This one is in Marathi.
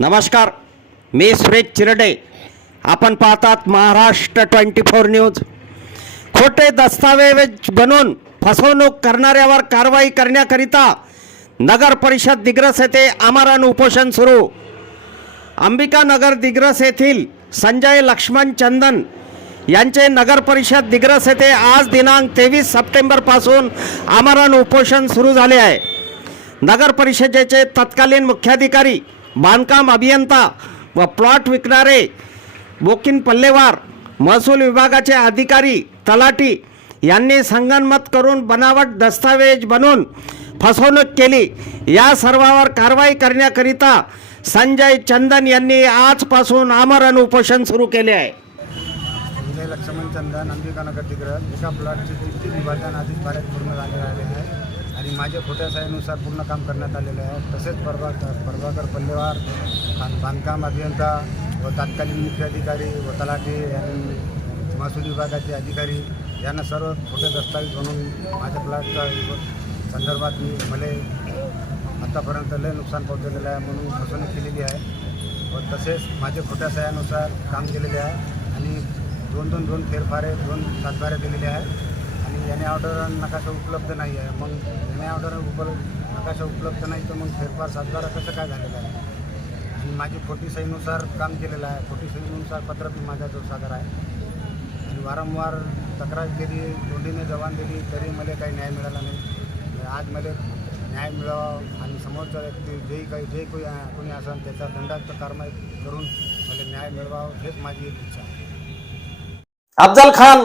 नमस्कार मी सुरेश चिरडे. आपण पाहतात महाराष्ट्र ट्वेंटी फोर न्यूज. खोटे दस्तावेज बनवून फसवणूक करणाऱ्यावर कारवाई करण्याकरिता नगर परिषद दिग्रस येथे आमरण उपोषण सुरू. अंबिका नगर दिग्रस येथील संजय लक्ष्मण चंदन यांचे नगर परिषद दिग्रस येथे आज दिनांक तेवीस सप्टेंबरपासून आमरण उपोषण सुरू झाले आहे. नगर परिषदेचे तत्कालीन मुख्याधिकारी बांधकाम अभियंता व प्लॉट विकणारे बोकिन पल्लेवार महसूल विभागाचे अधिकारी तलाठी यांनी संगनमत करून बनावट दस्तावेज बनवून फसवणूक केली. या सर्वावर कारवाई करण्याकरिता संजय चंदन यांनी आजपासून आमरण उपोषण सुरू केले आहे. विजय लक्ष्मण चंदन अंबिकानगर दिग्रज एका प्लॉटचे तिथे विभाजन आधीच बऱ्याच पूर्ण झाले आहे. आणि माझ्या खोट्या सायनुसार पूर्ण काम करण्यात आलेले आहे. तसेच प्रभाकर प्रभाकर पल्लेवार बांधकाम अभियंता व तत्कालीन मुख्य अधिकारी व तलाठी आणि महसूल विभागाचे अधिकारी यांना सर्व खोटे दस्तावेज बनवून माझ्या प्लॅटच्या संदर्भात मी मला आत्तापर्यंत लय नुकसान पोहोचलेलं आहे म्हणून फसवणूक केलेली आहे. व तसेच माझ्या खोट्या सह्यानुसार काम केलेले आहे आणि दोन दोन दोन फेरफारे दोन सातबाऱ्या दिलेल्या आहेत. याने ऑर्डर नकाशा उपलब्ध नाही आहे. मग याने ऑर्डर उपलब्ध नकाशा उपलब्ध नाही तर मग फेरफार सातबारा कसं काय झालेलं आहे? आणि माझी फोटी सहीनुसार काम केलेलं आहे. खोटी सहीनुसार पत्र बी माझा जो सादर आहे. आणि वारंवार तक्रार केली तोंडीने जवान दिली तरी मला काही न्याय मिळाला नाही. आज मला न्याय मिळावा आणि समोरचा व्यक्ती जे काही जे कोणी कोणी असेल त्याचा दंडात्मक कारवाई करून मला न्याय मिळवावं हेच माझी एक इच्छा आहे. अफजल खान